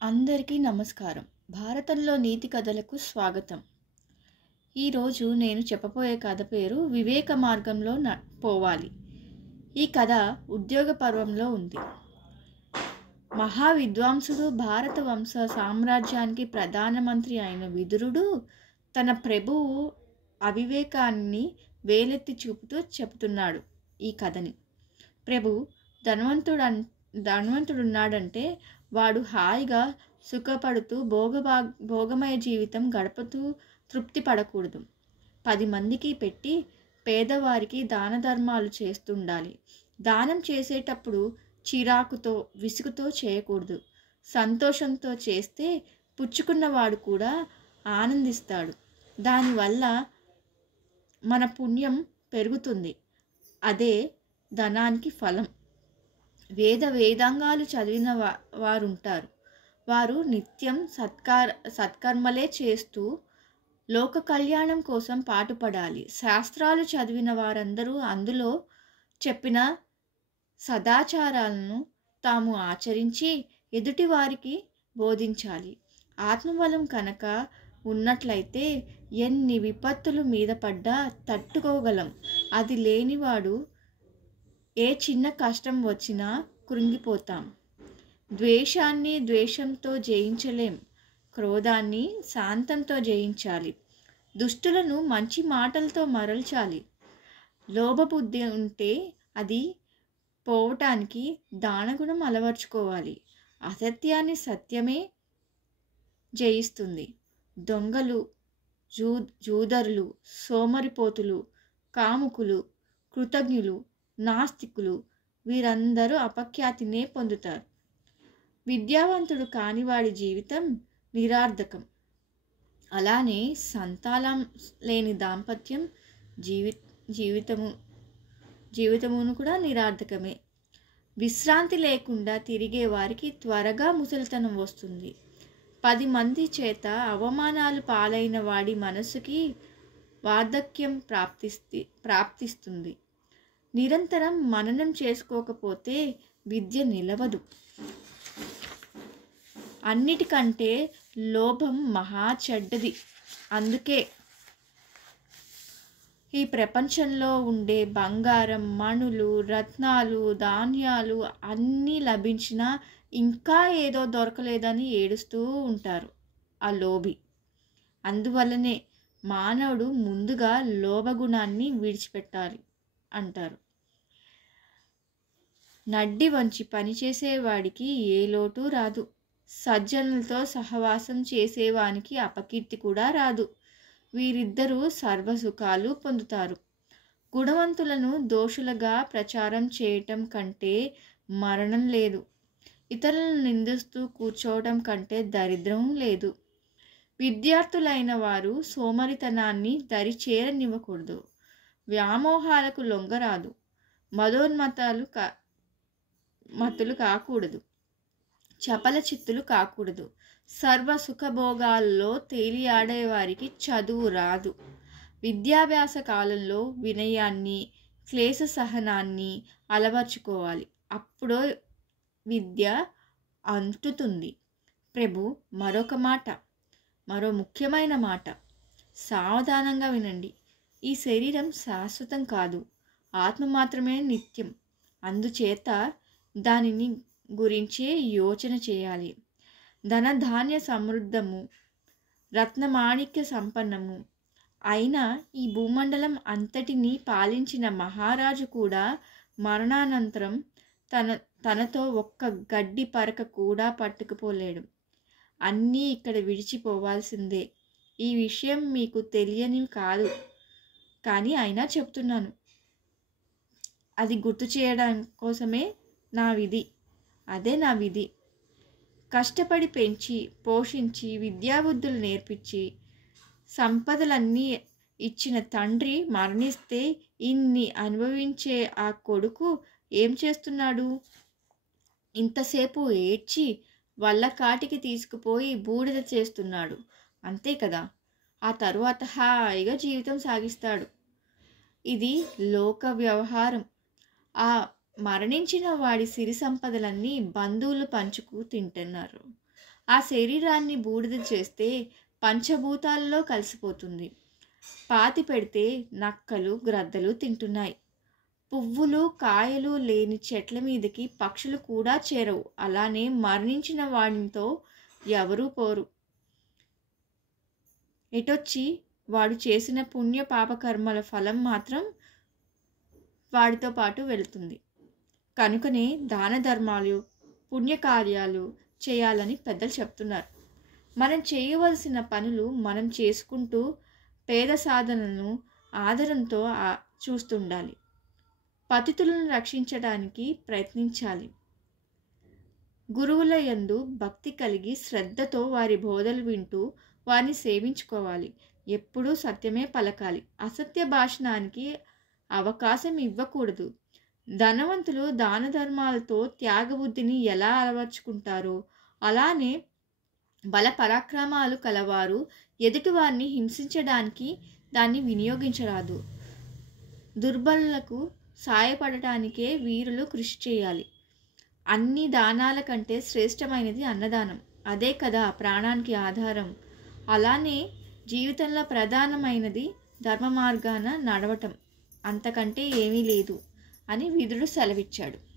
అందరికీ నమస్కారం. భారతంలో నీతి కథలకు స్వాగతం. ఈరోజు నేను చెప్పబోయే కథ పేరు వివేక మార్గంలో పోవాలి. ఈ కథ ఉద్యోగ పర్వంలో ఉంది. మహా విద్వాంసుడు, భారత వంశ సామ్రాజ్యానికి ప్రధానమంత్రి అయిన విదురుడు తన ప్రభువు అవివేకాన్ని వేలెత్తి చూపుతూ చెబుతున్నాడు ఈ కథని. ప్రభు ధనవంతుడున్నాడంటే వాడు హాయిగా సుఖపడుతూ భోగమయ జీవితం గడుపుతూ తృప్తి పడకూడదు. 10 మందికి పెట్టి పేదవారికి దాన ధర్మాలు చేస్తుండాలి. దానం చేసేటప్పుడు చిరాకుతో విసుగుతో చేయకూడదు. సంతోషంతో చేస్తే పుచ్చుకున్నవాడు కూడా ఆనందిస్తాడు. దానివల్ల మన పుణ్యం పెరుగుతుంది. అదే ధనానికి ఫలం. వేదాంగాలు చదివిన వారుంటారు. వారు నిత్యం సత్కర్మలే చేస్తూ లోక కళ్యాణం కోసం పాటుపడాలి. శాస్త్రాలు చదివిన వారందరూ అందులో చెప్పిన సదాచారాలను తాము ఆచరించి ఎదుటి వారికి బోధించాలి. ఆత్మబలం కనుక ఉన్నట్లయితే ఎన్ని విపత్తులు మీద పడ్డా తట్టుకోగలం. అది లేనివాడు ఏ చిన్న కష్టం వచ్చినా కృంగిపోతాం. ద్వేషాన్ని ద్వేషంతో జయించలేం. క్రోధాన్ని శాంతంతో జయించాలి. దుష్టులను మంచి మాటలతో మరల్చాలి. లోభబుద్ధి ఉంటే అది పోవటానికి దానగుణం అలవర్చుకోవాలి. అసత్యాన్ని సత్యమే జయిస్తుంది. దొంగలు, జూదరులు, సోమరిపోతులు, కాముకులు, కృతజ్ఞులు, నాస్తికులు వీరందరూ అపఖ్యాతినే పొందుతారు. విద్యావంతుడు కానివాడి జీవితం నిరర్థకం. అలానే సంతానం లేని దాంపత్యం జీవితమును కూడా నిరర్థకమే. విశ్రాంతి లేకుండా తిరిగే వారికి త్వరగా ముసలితనం వస్తుంది. 10 మంది చేత అవమానాలు పాలైన వాడి మనసుకి వార్ధక్యం ప్రాప్తిస్తుంది. నిరంతరం మననం చేసుకోకపోతే విద్య నిలవదు. అన్నిటికంటే లోభం మహా చెడ్డది. అందుకే ఈ ప్రపంచంలో ఉండే బంగారం, మణులు, రత్నాలు, ధాన్యాలు అన్నీ లభించినా ఇంకా ఏదో దొరకలేదని ఏడుస్తూ ఉంటారు ఆ లోభి. అందువల్లనే మానవుడు ముందుగా లోభగుణాన్ని విడిచిపెట్టాలి అంటారు. నడ్డి వంచి పనిచేసేవాడికి ఏ లోటు రాదు. సజ్జనులతో సహవాసం చేసేవానికి అపకీర్తి కూడా రాదు. వీరిద్దరూ సర్వసుఖాలు పొందుతారు. గుణవంతులను దోషులుగా ప్రచారం చేయటం కంటే మరణం లేదు. ఇతరులను నిందిస్తూ కూర్చోవటం కంటే దరిద్రం లేదు. విద్యార్థులైన వారు సోమరితనాన్ని దరి చేరనివ్వకూడదు. వ్యామోహాలకు లొంగరాదు. మత్తులు కాకూడదు. చపల చిత్తులు కాకూడదు. సర్వ సుఖభోగాల్లో తేలియాడేవారికి చదువు రాదు. విద్యాభ్యాస కాలంలో వినయాన్ని, క్లేశ సహనాన్ని అలవర్చుకోవాలి. అప్పుడో విద్య అంటుతుంది. ప్రభు మరో ముఖ్యమైన మాట. సావధానంగా వినండి. ఈ శరీరం శాశ్వతం కాదు. ఆత్మ మాత్రమే నిత్యం. అందుచేత దానిని గురించే యోచన చేయాలి. ధనధాన్య సమృద్ధము, రత్నమాణిక్య సంపన్నము అయిన ఈ భూమండలం అంతటినీ పాలించిన మహారాజు కూడా మరణానంతరం తనతో ఒక్క గడ్డి పరక కూడా పట్టుకుపోలేడు. అన్నీ ఇక్కడ విడిచిపోవాల్సిందే. ఈ విషయం మీకు తెలియని కాదు, కానీ అయినా చెప్తున్నాను. అది గుర్తు చేయడం కోసమే అదే నా విధి. కష్టపడి పెంచి పోషించి విద్యాబుద్ధులు నేర్పించి సంపదలన్నీ ఇచ్చిన తండ్రి మరణిస్తే ఇన్ని అనుభవించే ఆ కొడుకు ఏం చేస్తున్నాడు? ఇంతసేపు ఏడ్చి వల్ల కాటికి తీసుకుపోయి బూడిద చేస్తున్నాడు. అంతే కదా. ఆ తరువాత హాయిగా జీవితం సాగిస్తాడు. ఇది లోక వ్యవహారం. ఆ మరణించిన వాడి సిరి సంపదలన్నీ బంధువులు పంచుకు తింటున్నారు. ఆ శరీరాన్ని బూడిద చేస్తే పంచభూతాల్లో కలిసిపోతుంది. పాతి పెడితే నక్కలు గ్రద్దలు తింటున్నాయి. పువ్వులు కాయలు లేని చెట్ల మీదకి పక్షులు కూడా చేరవు. అలానే మరణించిన వాడితో ఎవరూ పోరు. ఎటొచ్చి వాడు చేసిన పుణ్య పాపకర్మల ఫలం మాత్రం వాడితో పాటు వెళుతుంది. కనుకనే దాన ధర్మాలు పుణ్యకార్యాలు చేయాలని పెద్దలు చెప్తున్నారు. మనం చేయవలసిన పనులు మనం చేసుకుంటూ పేద సాధనను ఆదరంతో చూస్తుండాలి. పతితులను రక్షించడానికి ప్రయత్నించాలి. గురువుల యందు భక్తి కలిగి శ్రద్ధతో వారి బోధలు వింటూ వారిని సేవించుకోవాలి. ఎప్పుడూ సత్యమే పలకాలి. అసత్య భాషణానికి అవకాశం ఇవ్వకూడదు. ధనవంతులు దాన ధర్మాలతో త్యాగబుద్ధిని ఎలా అలవర్చుకుంటారో అలానే బల పరాక్రమాలు కలవారు ఎదుటివారిని హింసించడానికి దాన్ని వినియోగించరాదు. దుర్బలులకు సాయపడటానికే వీరులు కృషి చేయాలి. అన్ని దానాల కంటే శ్రేష్టమైనది అన్నదానం. అదే కదా ప్రాణానికి ఆధారం. అలానే జీవితంలో ప్రధానమైనది ధర్మ మార్గాన నడవటం. అంతకంటే ఏమీ లేదు అని విదురుడు సెలవిచ్చాడు.